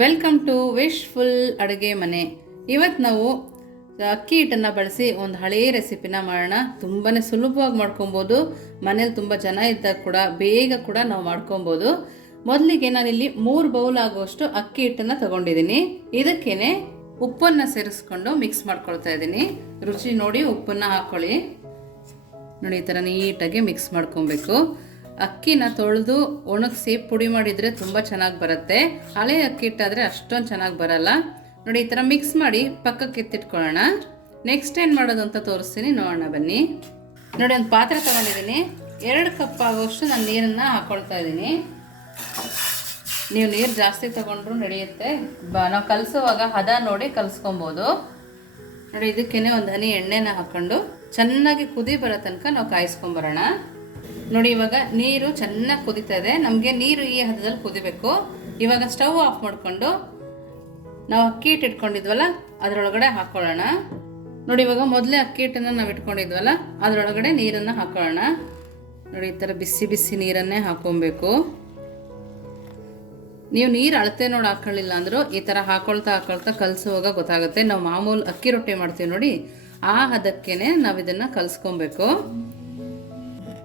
Welcome to wishful ಅಡುಗೆ ಮನೆ. ಇವತ್ತು ನಾವು ಅಕ್ಕಿ ಹಿಟ್ಟನ್ನು ಬಳಸಿ ಒಂದು ಹಳೆಯ ರೆಸಿಪಿನ ಮಾಡೋಣ. ತುಂಬಾ ಸುಲಭವಾಗಿ ಮಾಡ್ಕೊಬೋದು. ಮನೇಲಿ ತುಂಬ ಜನ ಇದ್ದಾಗ ಕೂಡ, ಬೇಗ ಕೂಡ ನಾವು ಮಾಡ್ಕೊಬೋದು. ಮೊದಲಿಗೆ ನಾನಿಲ್ಲಿ ಮೂರು ಬೌಲ್ ಆಗುವಷ್ಟು ಅಕ್ಕಿ ಹಿಟ್ಟನ್ನು ತಗೊಂಡಿದ್ದೀನಿ ಇದಕ್ಕೇನೆ ಉಪ್ಪನ್ನು ಸೇರಿಸ್ಕೊಂಡು ಮಿಕ್ಸ್ ಮಾಡ್ಕೊಳ್ತಾ ಇದ್ದೀನಿ ರುಚಿ ನೋಡಿ ಉಪ್ಪನ್ನು ಹಾಕ್ಕೊಳ್ಳಿ ನೋಡಿ, ಈ ಥರ ನೀಟಾಗಿ ಮಿಕ್ಸ್ ಮಾಡ್ಕೊಬೇಕು. ಅಕ್ಕಿನ ತೊಳೆದು ಒಣಗಿಸಿ ಪುಡಿ ಮಾಡಿದರೆ ತುಂಬ ಚೆನ್ನಾಗಿ ಬರುತ್ತೆ. ಹಳೆ ಅಕ್ಕಿ ಇಟ್ಟಾದರೆ ಅಷ್ಟೊಂದು ಚೆನ್ನಾಗಿ ಬರಲ್ಲ. ನೋಡಿ, ಈ ಥರ ಮಿಕ್ಸ್ ಮಾಡಿ ಪಕ್ಕಕ್ಕೆ ಎತ್ತಿಟ್ಕೊಳ್ಳೋಣ. ನೆಕ್ಸ್ಟ್ ಏನು ಮಾಡೋದು ಅಂತ ತೋರಿಸ್ತೀನಿ. ನೋಡೋಣ, ಬನ್ನಿ. ನೋಡಿ, ಒಂದು ಪಾತ್ರೆ ತೊಗೊಂಡಿದ್ದೀನಿ. ಎರಡು ಕಪ್ ಆಗೋಷ್ಟು ನಾನು ನೀರನ್ನು ಹಾಕ್ಕೊಳ್ತಾ ಇದ್ದೀನಿ. ನೀವು ನೀರು ಜಾಸ್ತಿ ತೊಗೊಂಡ್ರು ನಡೆಯುತ್ತೆ. ಬ, ನಾವು ಕಲಿಸುವಾಗ ಹದ ನೋಡಿ ಕಲಿಸ್ಕೊಬೋದು. ನೋಡಿ, ಇದಕ್ಕೇನೆ ಒಂದು ಹನಿ ಎಣ್ಣೆನ ಹಾಕ್ಕೊಂಡು ಚೆನ್ನಾಗಿ ಕುದಿ ಬರೋ ತನಕ ನಾವು ಕಾಯಿಸ್ಕೊಂಬರೋಣ. ನೋಡಿ, ಇವಾಗ ನೀರು ಚೆನ್ನಾಗಿ ಕುದೀತಾ ಇದೆ. ನಮಗೆ ನೀರು ಈ ಹದದಲ್ಲಿ ಕುದಿಬೇಕು. ಇವಾಗ ಸ್ಟವ್ ಆಫ್ ಮಾಡಿಕೊಂಡು ನಾವು ಅಕ್ಕಿ ಹಿಟ್ಟು ಇಟ್ಕೊಂಡಿದ್ವಲ್ಲ, ಅದರೊಳಗಡೆ ಹಾಕ್ಕೊಳ್ಳೋಣ ನೋಡಿ, ಇವಾಗ ಮೊದಲೇ ಅಕ್ಕಿ ಹಿಟ್ಟನ್ನು ನಾವು ಇಟ್ಕೊಂಡಿದ್ವಲ್ಲ, ಅದರೊಳಗಡೆ ನೀರನ್ನು ಹಾಕೊಳ್ಳೋಣ. ನೋಡಿ, ಈ ಥರ ಬಿಸಿ ಬಿಸಿ ನೀರನ್ನೇ ಹಾಕೊಬೇಕು. ನೀವು ನೀರು ಅಳತೆ ನೋಡಿ ಹಾಕೊಳ್ಳಿಲ್ಲ ಅಂದರೂ ಈ ಥರ ಹಾಕೊಳ್ತಾ ಹಾಕೊಳ್ತಾ ಕಲಸುವಾಗ ಗೊತ್ತಾಗುತ್ತೆ. ನಾವು ಮಾಮೂಲು ಅಕ್ಕಿ ರೊಟ್ಟಿ ಮಾಡ್ತೀವಿ ನೋಡಿ, ಆ ಹದಕ್ಕೇನೆ ನಾವು ಇದನ್ನು ಕಲಿಸ್ಕೊಬೇಕು.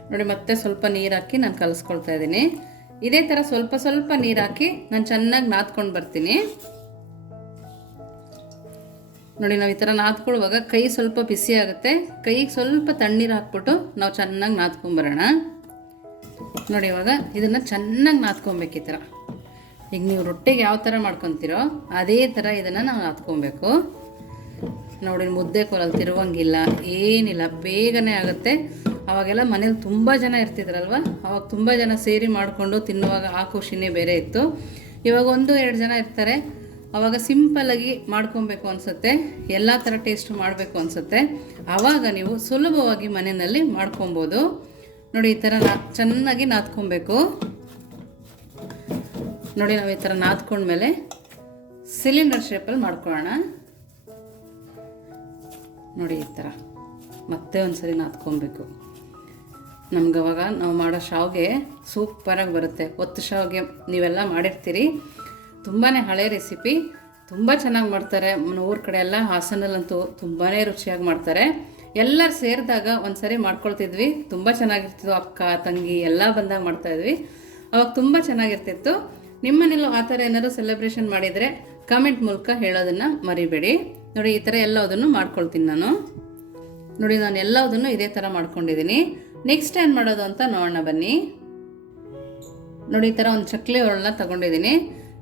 ನೋಡಿ, ಮತ್ತೆ ಸ್ವಲ್ಪ ನೀರು ಹಾಕಿ ನಾನು ಕಲಿಸ್ಕೊಳ್ತಾ ಇದ್ದೀನಿ. ಇದೇ ಥರ ಸ್ವಲ್ಪ ಸ್ವಲ್ಪ ನೀರು ಹಾಕಿ ನಾನು ಚೆನ್ನಾಗಿ ನಾದ್ಕೊಂಡು ಬರ್ತೀನಿ. ನೋಡಿ, ನಾವು ಈ ಥರ ನಾದ್ಕೊಳ್ಳುವಾಗ ಕೈ ಸ್ವಲ್ಪ ಬಿಸಿ ಆಗುತ್ತೆ. ಕೈಗೆ ಸ್ವಲ್ಪ ತಣ್ಣೀರು ಹಾಕ್ಬಿಟ್ಟು ನಾವು ಚೆನ್ನಾಗಿ ನಾದ್ಕೊಂಬರೋಣ ನೋಡಿ, ಇವಾಗ ಇದನ್ನು ಚೆನ್ನಾಗಿ ನಾದ್ಕೊಬೇಕು ಈ ಥರ ಈಗ ನೀವು ರೊಟ್ಟಿಗೆ ಯಾವ ಥರ ಮಾಡ್ಕೊತೀರೋ ಅದೇ ಥರ ಇದನ್ನು ನಾವು ನಾದ್ಕೊಬೇಕು. ನೋಡಿ, ಮುದ್ದೆ ಕೊಲಲ್ಲಿ ತಿರುವಂಗಿಲ್ಲ ಏನಿಲ್ಲ, ಬೇಗನೆ ಆಗುತ್ತೆ. ಅವಾಗೆಲ್ಲ ಮನೇಲಿ ತುಂಬ ಜನ ಇರ್ತಿದ್ರಲ್ವ? ಅವಾಗ ತುಂಬ ಜನ ಸೇರಿ ಮಾಡಿಕೊಂಡು ತಿನ್ನುವಾಗ ಆ ಖುಷಿನೇ ಬೇರೆ ಇತ್ತು. ಇವಾಗ ಒಂದು ಎರಡು ಜನ ಇರ್ತಾರೆ. ಅವಾಗ ಸಿಂಪಲ್ಲಾಗಿ ಮಾಡ್ಕೊಬೇಕು ಅನಿಸುತ್ತೆ. ಎಲ್ಲ ಥರ ಟೇಸ್ಟ್ ಮಾಡಬೇಕು ಅನಿಸುತ್ತೆ. ಆವಾಗ ನೀವು ಸುಲಭವಾಗಿ ಮನೆಯಲ್ಲಿ ಮಾಡ್ಕೊಬೋದು. ನೋಡಿ, ಈ ಥರ ನಾ ಚೆನ್ನಾಗಿ ನಾದ್ಕೊಬೇಕು. ನೋಡಿ, ನಾವು ಈ ಥರ ನಾದ್ಕೊಂಡ್ಮೇಲೆ ಸಿಲಿಂಡರ್ ಶೇಪಲ್ಲಿ ಮಾಡ್ಕೊಳ್ಳೋಣ. ನೋಡಿ, ಈ ಥರ ಮತ್ತೆ ಒಂದ್ಸರಿ ನಾದ್ಕೊಬೇಕು. ನಮ್ಗೆ ಅವಾಗ ನಾವು ಮಾಡೋ ಶಾವ್ಗೆ ಸೂಪರಾಗಿ ಬರುತ್ತೆ. ಒತ್ತು ಶಾವ್ಗೆ ನೀವೆಲ್ಲ ಮಾಡಿರ್ತೀರಿ. ತುಂಬಾ ಹಳೆ ರೆಸಿಪಿ. ತುಂಬ ಚೆನ್ನಾಗಿ ಮಾಡ್ತಾರೆ. ಊರ ಕಡೆ ಎಲ್ಲ ಹಾಸನಲ್ಲಂತೂ ತುಂಬಾ ರುಚಿಯಾಗಿ ಮಾಡ್ತಾರೆ. ಎಲ್ಲರೂ ಸೇರಿದಾಗ ಒಂದ್ಸರಿ ಮಾಡ್ಕೊಳ್ತಿದ್ವಿ. ತುಂಬ ಚೆನ್ನಾಗಿರ್ತಿತ್ತು. ಅಕ್ಕ, ತಂಗಿ ಎಲ್ಲ ಬಂದಾಗ ಮಾಡ್ತಾಯಿದ್ವಿ ಅವಾಗ ತುಂಬ ಚೆನ್ನಾಗಿರ್ತಿತ್ತು. ನಿಮ್ಮನೆಲ್ಲೂ ಆ ಥರ ಏನಾದರೂ ಸೆಲೆಬ್ರೇಷನ್ ಮಾಡಿದರೆ ಕಮೆಂಟ್ ಮೂಲಕ ಹೇಳೋದನ್ನು ಮರಿಬೇಡಿ. ನೋಡಿ, ಈ ಥರ ಎಲ್ಲದನ್ನು ಮಾಡ್ಕೊಳ್ತೀನಿ ನಾನು. ನೋಡಿ, ನಾನು ಎಲ್ಲದನ್ನು ಇದೇ ಥರ ಮಾಡ್ಕೊಂಡಿದ್ದೀನಿ. ನೆಕ್ಸ್ಟ್ ಏನು ಮಾಡೋದು ಅಂತ ನೋಡೋಣ ಬನ್ನಿ. ನೋಡಿ, ಈ ಥರ ಒಂದು ಚಕ್ಲಿ ಹೊರಳನ್ನ ತಗೊಂಡಿದ್ದೀನಿ.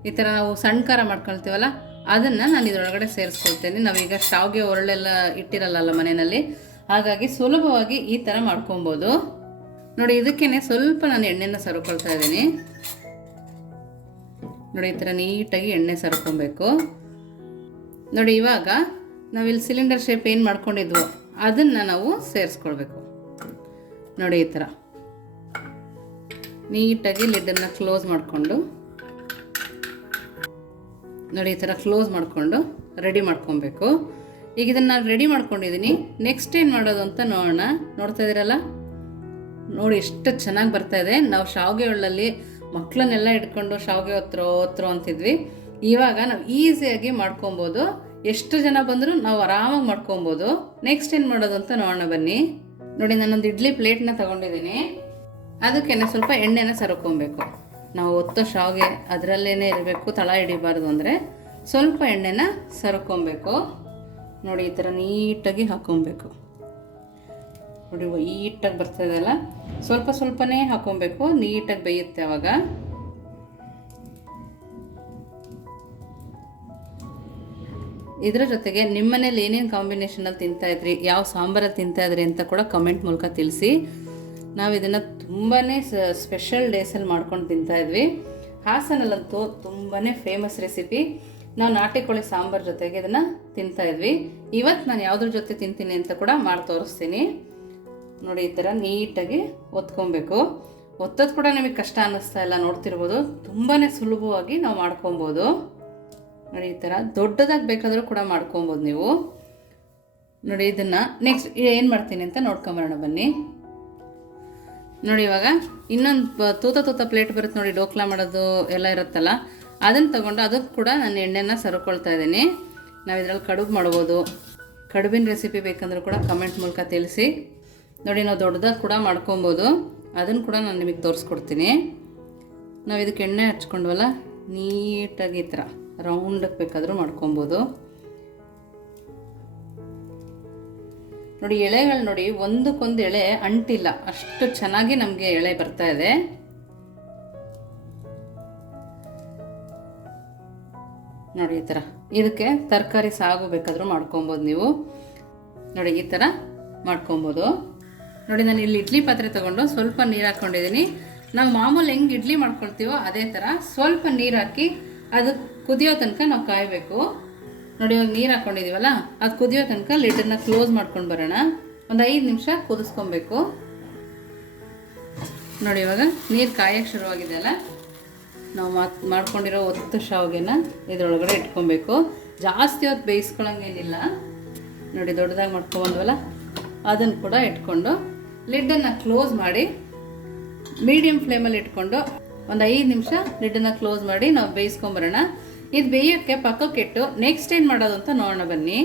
ಈ ಥರ ನಾವು ಸಣ್ಣ ಖಾರ ಮಾಡ್ಕೊಳ್ತೀವಲ್ಲ, ಅದನ್ನು ನಾನು ಇದರೊಳಗಡೆ ಸೇರಿಸ್ಕೊಳ್ತೇನೆ. ನಾವೀಗ ಶಾವಿಗೆ ಒರಳೆಲ್ಲ ಇಟ್ಟಿರಲ್ಲ ಮನೆಯಲ್ಲಿ. ಹಾಗಾಗಿ ಸುಲಭವಾಗಿ ಈ ಥರ ಮಾಡ್ಕೊಬೋದು. ನೋಡಿ ಇದಕ್ಕೇ ಸ್ವಲ್ಪ ನಾನು ಎಣ್ಣೆನ ಸರ್ಕೊಳ್ತಾ ಇದ್ದೀನಿ. ನೋಡಿ, ಈ ಥರ ನೀಟಾಗಿ ಎಣ್ಣೆ ಸರ್ಕೊಬೇಕು. ನೋಡಿ, ಇವಾಗ ನಾವಿಲ್ಲಿ ಸಿಲಿಂಡರ್ ಶೇಪ್ ಏನು ಮಾಡ್ಕೊಂಡಿದ್ವು, ಅದನ್ನು ನಾವು ಸೇರಿಸ್ಕೊಳ್ಬೇಕು. ನೋಡಿ ಈ ಥರ. ನೀಟಾಗಿ ಲಿಡ್ಡನ್ನು ಕ್ಲೋಸ್ ಮಾಡಿಕೊಂಡು, ನೋಡಿ ಈ ಥರ ಕ್ಲೋಸ್ ಮಾಡಿಕೊಂಡು ರೆಡಿ ಮಾಡ್ಕೊಬೇಕು. ಈಗ ಇದನ್ನು ನಾನು ರೆಡಿ ಮಾಡ್ಕೊಂಡಿದ್ದೀನಿ ನೆಕ್ಸ್ಟ್ ಏನು ಮಾಡೋದು ಅಂತ ನೋಡೋಣ. ನೋಡ್ತಾ ಇದ್ದೀರಲ್ಲ? ನೋಡಿ ಎಷ್ಟು ಚೆನ್ನಾಗಿ ಬರ್ತಾ ಇದೆ. ನಾವು ಶಾವಿಗೆ ಒಳ್ಳಲ್ಲಿ ಮಕ್ಕಳನ್ನೆಲ್ಲ ಇಟ್ಕೊಂಡು ಶಾವಿಗೆ ಹತ್ರ ಹತ್ರ ಅಂತಿದ್ವಿ. ಇವಾಗ ನಾವು ಈಸಿಯಾಗಿ ಮಾಡ್ಕೊಬೋದು. ಎಷ್ಟು ಜನ ಬಂದರೂ ನಾವು ಆರಾಮಾಗಿ ಮಾಡ್ಕೊಬೋದು. ನೆಕ್ಸ್ಟ್ ಏನು ಮಾಡೋದು ಅಂತ ನೋಡೋಣ ಬನ್ನಿ. ನೋಡಿ, ನಾನೊಂದು ಇಡ್ಲಿ ಪ್ಲೇಟ್ನ ತಗೊಂಡಿದ್ದೀನಿ. ಅದಕ್ಕೇನೆ ಸ್ವಲ್ಪ ಎಣ್ಣೆನ ಸರ್ಕೊಬೇಕು. ನಾವು ಒತ್ತೋ ಶಾವಿಗೆ ಅದರಲ್ಲೇ ಇರಬೇಕು, ತಳ ಹಿಡಿಬಾರ್ದು ಅಂದರೆ ಸ್ವಲ್ಪ ಎಣ್ಣೆನ ಸರ್ಕೊಬೇಕು. ನೋಡಿ, ಈ ಥರ ನೀಟಾಗಿ ಹಾಕ್ಕೊಬೇಕು ನೋಡಿ ನೀಟಾಗಿ ಬರ್ತದಲ್ಲ, ಸ್ವಲ್ಪ ಸ್ವಲ್ಪನೇ ಹಾಕ್ಕೊಬೇಕು ನೀಟಾಗಿ ಬೇಯುತ್ತೆ ಅವಾಗ. ಇದರ ಜೊತೆಗೆ ನಿಮ್ಮ ಮನೇಲಿ ಏನೇನು ಕಾಂಬಿನೇಷನಲ್ಲಿ ತಿಂತಾ ಇದ್ರಿ, ಯಾವ ಸಾಂಬಾರಲ್ಲಿ ತಿಂತಾ ಇದ್ರಿ ಅಂತ ಕೂಡ ಕಮೆಂಟ್ ಮೂಲಕ ತಿಳಿಸಿ. ನಾವು ಇದನ್ನು ತುಂಬಾ ಸ್ಪೆಷಲ್ ಡೇಸಲ್ಲಿ ಮಾಡ್ಕೊಂಡು ತಿಂತಾ ಇದ್ವಿ. ಹಾಸನಲ್ಲಂತೂ ತುಂಬಾ ಫೇಮಸ್ ರೆಸಿಪಿ ನಾವು ನಾಟಿ ಕೋಳಿ ಸಾಂಬಾರ್ ಜೊತೆಗೆ ಇದನ್ನು ತಿಂತಾ ಇದ್ವಿ. ಇವತ್ತು ನಾನು ಯಾವುದ್ರ ಜೊತೆ ತಿಂತೀನಿ ಅಂತ ಕೂಡ ಮಾಡಿ ತೋರಿಸ್ತೀನಿ. ನೋಡಿ, ಈ ಥರ ನೀಟಾಗಿ ಒತ್ಕೊಬೇಕು. ಒತ್ತೋದು ಕೂಡ ನಿಮಗೆ ಕಷ್ಟ ಅನ್ನಿಸ್ತಾ ಇಲ್ಲ, ನೋಡ್ತಿರ್ಬೋದು. ತುಂಬಾ ಸುಲಭವಾಗಿ ನಾವು ಮಾಡ್ಕೊಬೋದು. ನೋಡಿ, ಈ ಥರ ದೊಡ್ಡದಾಗಿ ಬೇಕಾದರೂ ಕೂಡ ಮಾಡ್ಕೊಬೋದು ನೀವು. ನೋಡಿ, ಇದನ್ನು ನೆಕ್ಸ್ಟ್ ಏನು ಮಾಡ್ತೀನಿ ಅಂತ ನೋಡ್ಕೊಂಬರೋಣ ಬನ್ನಿ. ನೋಡಿ, ಇವಾಗ ಇನ್ನೊಂದು ತೂತ ತೂತ ಪ್ಲೇಟ್ ಬರುತ್ತೆ ನೋಡಿ, ಡೋಕ್ಲಾ ಮಾಡೋದು ಎಲ್ಲ ಇರುತ್ತಲ್ಲ, ಅದನ್ನು ತೊಗೊಂಡು ಅದಕ್ಕೆ ಕೂಡ ನಾನು ಎಣ್ಣೆನ ಸರ್ಕೊಳ್ತಾ ಇದ್ದೀನಿ. ನಾವು ಇದರಲ್ಲಿ ಕಡುಬು ಮಾಡ್ಬೋದು. ಕಡುಬಿನ ರೆಸಿಪಿ ಬೇಕಂದ್ರೂ ಕೂಡ ಕಮೆಂಟ್ ಮೂಲಕ ತಿಳಿಸಿ. ನೋಡಿ, ನಾವು ದೊಡ್ಡದಾಗಿ ಕೂಡ ಮಾಡ್ಕೊಬೋದು. ಅದನ್ನು ಕೂಡ ನಾನು ನಿಮಗೆ ತೋರಿಸ್ಕೊಡ್ತೀನಿ. ನಾವು ಇದಕ್ಕೆ ಎಣ್ಣೆ ಹಚ್ಕೊಂಡ್ವಲ್ಲ, ನೀಟಾಗಿ ಈ ಥರ ರೌಂಡಕ್ಕೆ ಬೇಕಾದರೂ ಮಾಡ್ಕೊಬೋದು. ನೋಡಿ, ಎಳೆಗಳು ನೋಡಿ, ಒಂದಕ್ಕೊಂದು ಎಳೆ ಅಂಟಿಲ್ಲ. ಅಷ್ಟು ಚೆನ್ನಾಗಿ ನಮಗೆ ಎಳೆ ಬರ್ತಾ ಇದೆ. ನೋಡಿ, ಈ ಥರ ಇದಕ್ಕೆ ತರಕಾರಿ ಸಾಗು ಬೇಕಾದರೂ ಮಾಡ್ಕೊಬೋದು ನೀವು. ನೋಡಿ, ಈ ಥರ ಮಾಡ್ಕೊಬೋದು. ನೋಡಿ, ನಾನು ಇಲ್ಲಿ ಇಡ್ಲಿ ಪಾತ್ರೆ ತೊಗೊಂಡು ಸ್ವಲ್ಪ ನೀರು ಹಾಕ್ಕೊಂಡಿದ್ದೀನಿ ನಾವು ಮಾಮೂಲಿ ಹೆಂಗೆ ಇಡ್ಲಿ ಮಾಡ್ಕೊಳ್ತೀವೋ ಅದೇ ಥರ ಸ್ವಲ್ಪ ನೀರು ಹಾಕಿ ಅದು ಕುದಿಯೋ ತನಕ ನಾವು ಕಾಯಬೇಕು. ನೋಡಿ, ಇವಾಗ ನೀರು ಹಾಕ್ಕೊಂಡಿದ್ದೀವಲ್ಲ ಅದು ಕುದಿಯೋ ತನಕ ಲಿಡನ್ನ ಕ್ಲೋಸ್ ಮಾಡ್ಕೊಂಡು ಬರೋಣ. ಒಂದು ಐದು ನಿಮಿಷ ಕುದಿಸ್ಕೊಬೇಕು. ನೋಡಿ, ಇವಾಗ ನೀರು ಕಾಯೋಕೆ ಶುರುವಾಗಿದೆ ಅಲ್ಲ? ನಾವು ಮಾತ್ ಮಾಡ್ಕೊಂಡಿರೋ ಒತ್ತು ಶಾವಿಗೆನ ಇದರೊಳಗಡೆ ಇಟ್ಕೊಬೇಕು. ಜಾಸ್ತಿ ಹೊತ್ತು ಬೇಯಿಸ್ಕೊಳಂಗೇನಿಲ್ಲ. ನೋಡಿ, ದೊಡ್ಡದಾಗಿ ಮಾಡ್ಕೊಬಂದ್ವಲ್ಲ ಅದನ್ನು ಕೂಡ ಇಟ್ಕೊಂಡು ಲಿಡ್ಡನ್ನು ಕ್ಲೋಸ್ ಮಾಡಿ ಮೀಡಿಯಮ್ ಫ್ಲೇಮಲ್ಲಿ ಇಟ್ಕೊಂಡು ಒಂದು ಐದು ನಿಮಿಷ ಲಿಡ್ಡನ್ನು ಕ್ಲೋಸ್ ಮಾಡಿ ನಾವು ಬೇಯಿಸ್ಕೊಂಬರೋಣ. ಇದು ಬೇಯೋಕ್ಕೆ ಪಕ್ಕಕ್ಕೆ ಇಟ್ಟು ನೆಕ್ಸ್ಟ್ ಏನು ಮಾಡೋದು ಅಂತ ನೋಡೋಣ ಬನ್ನಿ.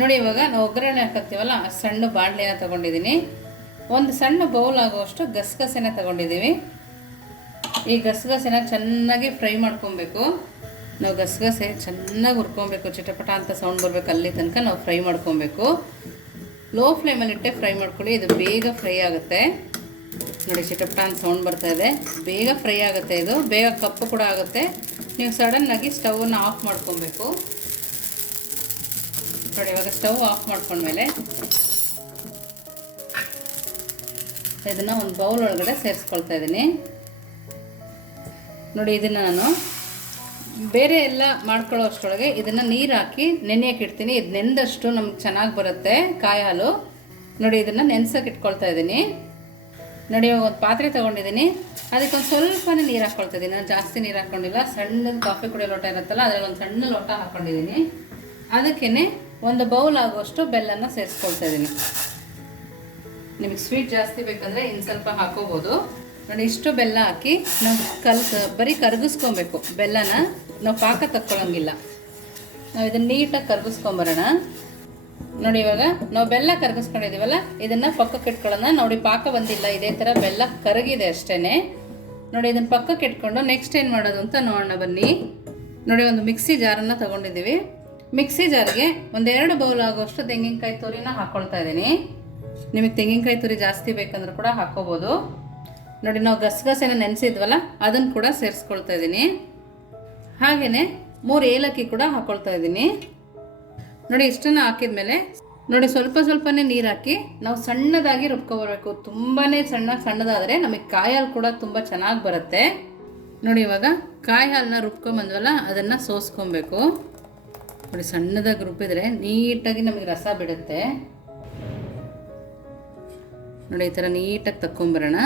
ನೋಡಿ ಇವಾಗ ನಾವು ಒಗ್ಗರಣೆ ಹಾಕತ್ತೀವಲ್ಲ ಸಣ್ಣ ಬಾಣಲೆನ ತೊಗೊಂಡಿದ್ದೀನಿ ಒಂದು ಸಣ್ಣ ಬೌಲ್ ಆಗುವಷ್ಟು ಗಸಗಸೆನ ತೊಗೊಂಡಿದ್ದೀವಿ ಈ ಗಸಗಸೆನ ಚೆನ್ನಾಗಿ ಫ್ರೈ ಮಾಡ್ಕೊಬೇಕು. ನಾವು ಗಸಗಸೆ ಚೆನ್ನಾಗಿ ಹುರ್ಕೊಬೇಕು, ಚಿಟಪಟ ಅಂತ ಸೌಂಡ್ ಬರಬೇಕು ಅಲ್ಲಿ ತನಕ ನಾವು ಫ್ರೈ ಮಾಡ್ಕೊಬೇಕು. ಲೋ ಫ್ಲೇಮಲ್ಲಿಟ್ಟೆ ಫ್ರೈ ಮಾಡ್ಕೊಳ್ಳಿ, ಇದು ಬೇಗ ಫ್ರೈ ಆಗುತ್ತೆ. ನೋಡಿ ಚಿಟಪಟ ಅಂತ ಸೌಂಡ್ ಬರ್ತಾ ಇದೆ. ಬೇಗ ಫ್ರೈ ಆಗುತ್ತೆ ಇದು. ಬೇಗ ಕಪ್ಪು ಕೂಡ ಆಗುತ್ತೆ. ನೀವು ಸಡನ್ನಾಗಿ ಸ್ಟವನ್ನು ಆಫ್ ಮಾಡ್ಕೊಬೇಕು. ನೋಡಿ, ಇವಾಗ ಸ್ಟವ್ ಆಫ್ ಮಾಡ್ಕೊಂಡ್ಮೇಲೆ ಇದನ್ನು ಒಂದು ಬೌಲ್ ಒಳಗಡೆ ಸೇರಿಸ್ಕೊಳ್ತಾ ಇದ್ದೀನಿ. ನೋಡಿ, ಇದನ್ನು ನಾನು ಬೇರೆ ಎಲ್ಲ ಮಾಡ್ಕೊಳ್ಳೋ ಅಷ್ಟರೊಳಗೆ ಇದನ್ನು ನೀರು ಹಾಕಿ ನೆನೆಯಕ್ಕೆ ಇಡ್ತೀನಿ. ಇದು ನೆಂದಷ್ಟು ನಮ್ಗೆ ಚೆನ್ನಾಗಿ ಬರುತ್ತೆ ಕಾಯಿ ಹಾಲು. ನೋಡಿ, ಇದನ್ನು ನೆನೆಸೋಕೆ ಇಟ್ಕೊಳ್ತಾ ಇದ್ದೀನಿ. ನೋಡಿ, ಇವಾಗ ಒಂದು ಪಾತ್ರೆ ತೊಗೊಂಡಿದ್ದೀನಿ ಅದಕ್ಕೆ ಒಂದು ಸ್ವಲ್ಪನೇ ನೀರು ಹಾಕ್ಕೊಳ್ತಿದ್ದೀನಿ ನಾನು ಜಾಸ್ತಿ ನೀರು ಹಾಕ್ಕೊಂಡಿಲ್ಲ ಸಣ್ಣದು ಕಾಫಿ ಕುಡಿಯೋ ಲೋಟ ಇರುತ್ತಲ್ಲ, ಅದರಲ್ಲಿ ಒಂದು ಸಣ್ಣ ಲೋಟ ಹಾಕ್ಕೊಂಡಿದ್ದೀನಿ ಅದಕ್ಕೇ ಒಂದು ಬೌಲ್ ಆಗುವಷ್ಟು ಬೆಲ್ಲನ ಸೇರಿಸ್ಕೊಳ್ತಾ ಇದ್ದೀನಿ ನಿಮಗೆ ಸ್ವೀಟ್ ಜಾಸ್ತಿ ಬೇಕಂದರೆ ಇನ್ನು ಸ್ವಲ್ಪ ಹಾಕೋಬೋದು. ನೋಡಿ, ಇಷ್ಟು ಬೆಲ್ಲ ಹಾಕಿ ನಾವು ಕಲ್, ಬರೀ ಕರಗಿಸ್ಕೊಬೇಕು. ಬೆಲ್ಲನ ನಾವು ಪಾಕ ತಕ್ಕೊಳ್ಳೋಂಗಿಲ್ಲ ನಾವು ಇದನ್ನು ನೀಟಾಗಿ ಕರಗಿಸ್ಕೊಂಬರೋಣ. ನೋಡಿ ಇವಾಗ ನಾವು ಬೆಲ್ಲ ಕರಗಿಸ್ಕೊಂಡಿದ್ದೀವಲ್ಲ, ಇದನ್ನು ಪಕ್ಕಕ್ಕೆ ಇಟ್ಕೊಳ್ಳೋಣ. ನೋಡಿ, ಪಾಕ ಬಂದಿಲ್ಲ, ಇದೇ ಥರ ಬೆಲ್ಲ ಕರಗಿದೆ ಅಷ್ಟೇ ನೋಡಿ, ಇದನ್ನು ಪಕ್ಕಕ್ಕೆ ಇಟ್ಕೊಂಡು ನೆಕ್ಸ್ಟ್ ಏನು ಮಾಡೋದು ಅಂತ ನೋಡೋಣ ಬನ್ನಿ. ನೋಡಿ, ಒಂದು ಮಿಕ್ಸಿ ಜಾರನ್ನು ತಗೊಂಡಿದ್ದೀವಿ. ಮಿಕ್ಸಿ ಜಾರ್ಗೆ ಒಂದೆರಡು ಬೌಲ್ ಆಗೋಷ್ಟು ತೆಂಗಿನಕಾಯಿ ತುರಿನ ಹಾಕ್ಕೊಳ್ತಾ ಇದ್ದೀನಿ. ನಿಮಗೆ ತೆಂಗಿನಕಾಯಿ ತುರಿ ಜಾಸ್ತಿ ಬೇಕಂದ್ರೂ ಕೂಡ ಹಾಕ್ಕೋಬೋದು ನೋಡಿ, ನಾವು ಗಸಗಸೆನ ನೆನೆಸಿದ್ವಲ್ಲ, ಅದನ್ನು ಕೂಡ ಸೇರಿಸ್ಕೊಳ್ತಾ ಇದ್ದೀನಿ. ಹಾಗೆಯೇ ಮೂರು ಏಲಕ್ಕಿ ಕೂಡ ಹಾಕ್ಕೊಳ್ತಾ ಇದ್ದೀನಿ. ನೋಡಿ ಇಷ್ಟನ್ನು ಹಾಕಿದ್ಮೇಲೆ ನೋಡಿ ಸ್ವಲ್ಪ ಸ್ವಲ್ಪನೇ ನೀರು ಹಾಕಿ ನಾವು ಸಣ್ಣದಾಗಿ ರುಬ್ಕೊಬರ್ಬೇಕು ತುಂಬಾ ಸಣ್ಣ ಸಣ್ಣದಾದರೆ ನಮಗೆ ಕಾಯಿ ಹಾಲು ಕೂಡ ತುಂಬ ಚೆನ್ನಾಗಿ ಬರುತ್ತೆ. ನೋಡಿ ಇವಾಗ ಕಾಯಿ ಹಾಲನ್ನ ರುಬ್ಕೊಂಬಂದ್ವಲ್ಲ, ಅದನ್ನು ಸೋಸ್ಕೊಬೇಕು. ನೋಡಿ ಸಣ್ಣದಾಗಿ ರುಬ್ಬಿದ್ರೆ ನೀಟಾಗಿ ನಮಗೆ ರಸ ಬಿಡುತ್ತೆ. ನೋಡಿ ಈ ಥರ ನೀಟಾಗಿ ತಕ್ಕೊಂಬರೋಣ.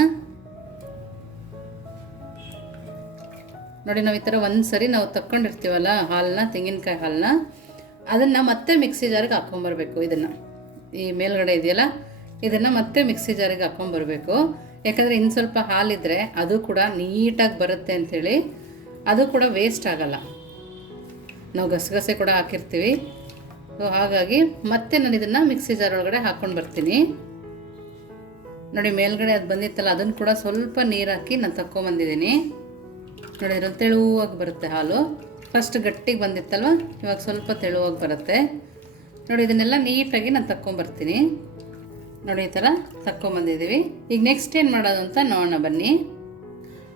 ನೋಡಿ ನಾವು ಈ ಥರ ಒಂದು ಸರಿ ನಾವು ತಕ್ಕೊಂಡಿರ್ತೀವಲ್ಲ ಹಾಲನ್ನ ತೆಂಗಿನಕಾಯಿ ಹಾಲನ್ನ ಅದನ್ನು ಮತ್ತೆ ಮಿಕ್ಸಿ ಜಾರಿಗೆ ಹಾಕ್ಕೊಂಬರ್ಬೇಕು ಇದನ್ನು. ಈ ಮೇಲ್ಗಡೆ ಇದೆಯಲ್ಲ? ಇದನ್ನು ಮತ್ತೆ ಮಿಕ್ಸಿ ಜಾರಿಗೆ ಹಾಕ್ಕೊಂಬರ್ಬೇಕು. ಯಾಕಂದರೆ ಇನ್ನು ಸ್ವಲ್ಪ ಹಾಲಿದ್ರೆ ಅದು ಕೂಡ ನೀಟಾಗಿ ಬರುತ್ತೆ ಅಂಥೇಳಿ ಅದು ಕೂಡ ವೇಸ್ಟ್ ಆಗಲ್ಲ. ನಾವು ಗಸಗಸೆ ಕೂಡ ಹಾಕಿರ್ತೀವಿ. ಸೊ ಹಾಗಾಗಿ ಮತ್ತೆ ನಾನು ಇದನ್ನು ಮಿಕ್ಸಿ ಜಾರ್ ಒಳಗಡೆ ಹಾಕ್ಕೊಂಡು ಬರ್ತೀನಿ. ನೋಡಿ, ಮೇಲ್ಗಡೆ ಅದು ಬಂದಿತ್ತಲ್ಲ ಅದನ್ನು ಕೂಡ ಸ್ವಲ್ಪ ನೀರು ಹಾಕಿ ನಾನು ತಕ್ಕೊಂಬಂದಿದ್ದೀನಿ. ನೋಡಿ ಅದ್ರಲ್ಲಿ ತೆಳುವಾಗಿ ಬರುತ್ತೆ ಹಾಲು. ಫಸ್ಟ್ ಗಟ್ಟಿಗೆ ಬಂದಿತ್ತಲ್ವ? ಇವಾಗ ಸ್ವಲ್ಪ ತೆಳುವಾಗಿ ಬರುತ್ತೆ. ನೋಡಿ, ಇದನ್ನೆಲ್ಲ ನೀಟಾಗಿ ನಾನು ತಕ್ಕೊಂಬರ್ತೀನಿ. ನೋಡಿ, ಈ ಥರ ತಕ್ಕೊಂಬಂದಿದ್ದೀವಿ. ಈಗ ನೆಕ್ಸ್ಟ್ ಏನು ಮಾಡೋದು ಅಂತ ನೋಡೋಣ, ಬನ್ನಿ.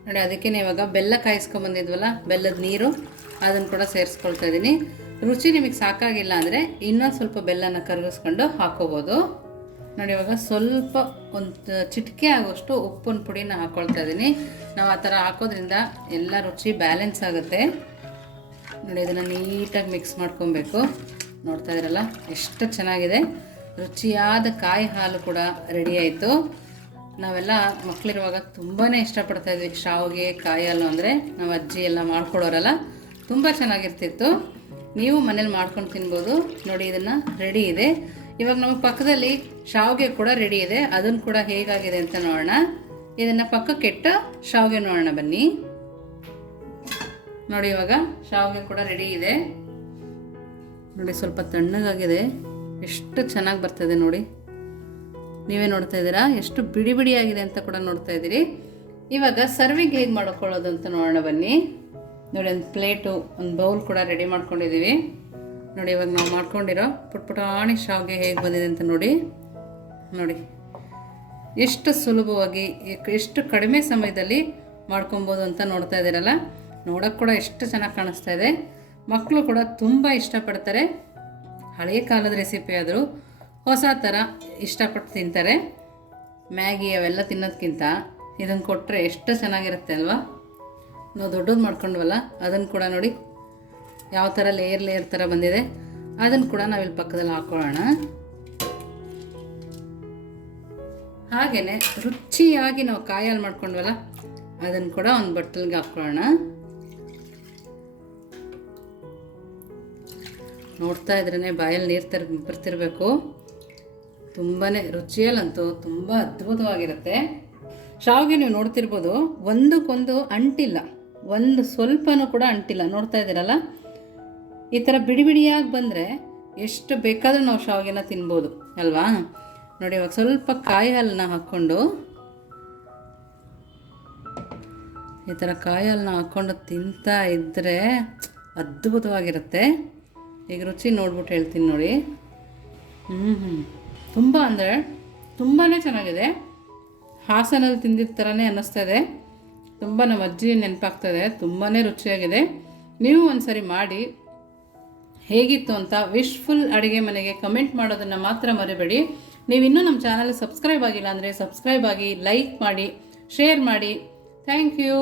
ನೋಡಿ ಅದಕ್ಕೆ ಇವಾಗ ಬೆಲ್ಲ ಕಾಯಿಸ್ಕೊಂಬಂದಿದ್ವಲ್ಲ, ಬೆಲ್ಲದ ನೀರು ಅದನ್ನು ಕೂಡ ಸೇರಿಸ್ಕೊಳ್ತಾ ಇದ್ದೀನಿ. ರುಚಿ ನಿಮಗೆ ಸಾಕಾಗಿಲ್ಲ ಅಂದರೆ ಇನ್ನೊಂದು ಸ್ವಲ್ಪ ಬೆಲ್ಲನ ಕರಗಿಸ್ಕೊಂಡು ಹಾಕೋಬೋದು. ನೋಡಿ, ಇವಾಗ ಸ್ವಲ್ಪ ಒಂದು ಚಿಟಿಕೆ ಆಗುವಷ್ಟು ಉಪ್ಪಿನ ಪುಡಿನ ಹಾಕ್ಕೊಳ್ತಾ ಇದ್ದೀನಿ. ನಾವು ಆ ಥರ ಹಾಕೋದ್ರಿಂದ ಎಲ್ಲ ರುಚಿ ಬ್ಯಾಲೆನ್ಸ್ ಆಗುತ್ತೆ. ನೋಡಿ, ಇದನ್ನು ನೀಟಾಗಿ ಮಿಕ್ಸ್ ಮಾಡ್ಕೊಬೇಕು. ನೋಡ್ತಾ ಇದ್ದೀರಲ್ಲ, ಎಷ್ಟು ಚೆನ್ನಾಗಿದೆ. ರುಚಿಯಾದ ಕಾಯಿ ಹಾಲು ಕೂಡ ರೆಡಿ ಆಯಿತು. ನಾವೆಲ್ಲ ಮಕ್ಕಳಿರುವಾಗ ತುಂಬಾ ಇಷ್ಟಪಡ್ತಾ ಇದ್ವಿ ಶಾವಿಗೆ, ಕಾಯಿ ಹಾಲು ಅಂದರೆ. ನಾವು ಅಜ್ಜಿ ಎಲ್ಲ ಮಾಡ್ಕೊಡೋರಲ್ಲ ತುಂಬ ಚೆನ್ನಾಗಿರ್ತಿತ್ತು. ನೀವು ಮನೇಲಿ ಮಾಡ್ಕೊಂಡು ತಿನ್ಬೋದು. ನೋಡಿ, ಇದನ್ನು ರೆಡಿ ಇದೆ. ಇವಾಗ ನಮ್ಮ ಪಕ್ಕದಲ್ಲಿ ಶಾವಿಗೆ ಕೂಡ ರೆಡಿ ಇದೆ. ಅದನ್ನು ಕೂಡ ಹೇಗಾಗಿದೆ ಅಂತ ನೋಡೋಣ. ಇದನ್ನು ಪಕ್ಕಕ್ಕಿಟ್ಟು ಶಾವಿಗೆ ನೋಡೋಣ ಬನ್ನಿ. ನೋಡಿ, ಇವಾಗ ಶಾವಿಗೆ ಕೂಡ ರೆಡಿ ಇದೆ. ನೋಡಿ, ಸ್ವಲ್ಪ ತಣ್ಣಗಾಗಿದೆ. ಎಷ್ಟು ಚೆನ್ನಾಗಿ ಬರ್ತದೆ ನೋಡಿ. ನೀವೇ ನೋಡ್ತಾ ಇದ್ದೀರಾ? ಎಷ್ಟು ಬಿಡಿ ಬಿಡಿಯಾಗಿದೆ ಅಂತ ಕೂಡ ನೋಡ್ತಾ ಇದ್ದೀರಿ. ಇವಾಗ ಸರ್ವಿಂಗ್ ಹೇಗೆ ಮಾಡ್ಕೊಳ್ಳೋದು ಅಂತ ನೋಡೋಣ ಬನ್ನಿ. ನೋಡಿ, ಒಂದು ಪ್ಲೇಟು ಒಂದು ಬೌಲ್ ಕೂಡ ರೆಡಿ ಮಾಡ್ಕೊಂಡಿದ್ದೀವಿ. ನೋಡಿ, ಇವಾಗ ನಾವು ಮಾಡ್ಕೊಂಡಿರೋ ಪುಟ್ ಪುಟಾಣಿ ಶಾವಿಗೆ ಹೇಗೆ ಬಂದಿದೆ ಅಂತ ನೋಡಿ. ನೋಡಿ, ಎಷ್ಟು ಸುಲಭವಾಗಿ, ಎಷ್ಟು ಕಡಿಮೆ ಸಮಯದಲ್ಲಿ ಮಾಡ್ಕೊಬೋದು ಅಂತ ನೋಡ್ತಾ ಇದ್ದೀರಲ್ಲ. ನೋಡೋಕ್ಕೆ ಕೂಡ ಎಷ್ಟು ಚೆನ್ನಾಗಿ ಕಾಣಿಸ್ತಾ ಇದೆ. ಮಕ್ಕಳು ಕೂಡ ತುಂಬ ಇಷ್ಟಪಡ್ತಾರೆ. ಹಳೆಯ ಕಾಲದ ರೆಸಿಪಿ ಆದರೂ ಹೊಸ ಥರ ಇಷ್ಟಪಟ್ಟು ತಿಂತಾರೆ. ಮ್ಯಾಗಿ ಅವೆಲ್ಲ ತಿನ್ನೋದಕ್ಕಿಂತ ಇದನ್ನು ಕೊಟ್ಟರೆ ಎಷ್ಟು ಚೆನ್ನಾಗಿರುತ್ತೆ ಅಲ್ವಾ? ನಾವು ದೊಡ್ಡದು ಮಾಡ್ಕೊಂಡ್ವಲ್ಲ ಅದನ್ನು ಕೂಡ ನೋಡಿ ಯಾವ ಥರ ಲೇಯರ್ ಲೇಯರ್ ಥರ ಬಂದಿದೆ. ಅದನ್ನು ಕೂಡ ನಾವಿಲ್ಲಿ ಪಕ್ಕದಲ್ಲಿ ಹಾಕ್ಕೊಳ್ಳೋಣ ಹಾಗೆಯೇ ರುಚಿಯಾಗಿ ನಾವು ಕಾಯಲ್ಲಿ ಮಾಡ್ಕೊಂಡ್ವಲ್ಲ ಅದನ್ನು ಕೂಡ ಒಂದು ಬಟ್ಟಲ್ಗೆ ಹಾಕ್ಕೊಳ್ಳೋಣ ನೋಡ್ತಾ ಇದ್ರೇ ಬಾಯಲ್ಲಿ ನೀರು ತರ ಬರ್ತಿರ್ಬೇಕು. ತುಂಬಾ ರುಚಿಯಲ್ಲಂತೂ ತುಂಬ ಅದ್ಭುತವಾಗಿರುತ್ತೆ. ಶಾವಿಗೆ ನೀವು ನೋಡ್ತಿರ್ಬೋದು, ಒಂದಕ್ಕೊಂದು ಅಂಟಿಲ್ಲ. ಒಂದು ಸ್ವಲ್ಪನೂ ಕೂಡ ಅಂಟಿಲ್ಲ. ನೋಡ್ತಾ ಇದ್ದೀರಲ್ಲ? ಈ ಥರ ಬಿಡಿ ಬಿಡಿಯಾಗಿ ಬಂದರೆ ಎಷ್ಟು ಬೇಕಾದರೂ ನಾವು ಶಾವಿಗೆನ ತಿನ್ಬೋದು, ಅಲ್ವಾ? ನೋಡಿ, ಇವಾಗ ಸ್ವಲ್ಪ ಕಾಯಿ ಹಾಲನ್ನ ಹಾಕ್ಕೊಂಡು, ಈ ಥರ ಕಾಯಿ ಹಾಲನ್ನ ಹಾಕ್ಕೊಂಡು ತಿಂತಾ ಇದ್ದರೆ ಅದ್ಭುತವಾಗಿರುತ್ತೆ. ಈಗ ರುಚಿ ನೋಡ್ಬಿಟ್ಟು ಹೇಳ್ತೀನಿ ನೋಡಿ. ಹ್ಞೂ ಹ್ಞೂ ತುಂಬ ಅಂದರೆ ತುಂಬಾ ಚೆನ್ನಾಗಿದೆ. ಹಾಸನಲ್ಲಿ ತಿಂದಿದ್ದ ಥರನೇ ಅನ್ನಿಸ್ತಾ ಇದೆ ತುಂಬ ನಮ್ಮ ಅಜ್ಜಿ ನೆನಪಾಗ್ತದೆ. ತುಂಬಾ ರುಚಿಯಾಗಿದೆ. ನೀವು ಒಂದ್ಸರಿ ಮಾಡಿ. ಹೇಗಿತ್ತು ಅಂತ ವಿಶ್ಫುಲ್ ಅಡುಗೆ ಮನೆಗೆ ಕಮೆಂಟ್ ಮಾಡೋದನ್ನು ಮಾತ್ರ ಮರಿಬೇಡಿ. ನೀವು ಇನ್ನೂ ನಮ್ಮ ಚಾನಲ್ ಸಬ್ಸ್ಕ್ರೈಬ್ ಆಗಿಲ್ಲ ಅಂದರೆ ಸಬ್ಸ್ಕ್ರೈಬ್ ಆಗಿ ಲೈಕ್ ಮಾಡಿ ಶೇರ್ ಮಾಡಿ. Thank you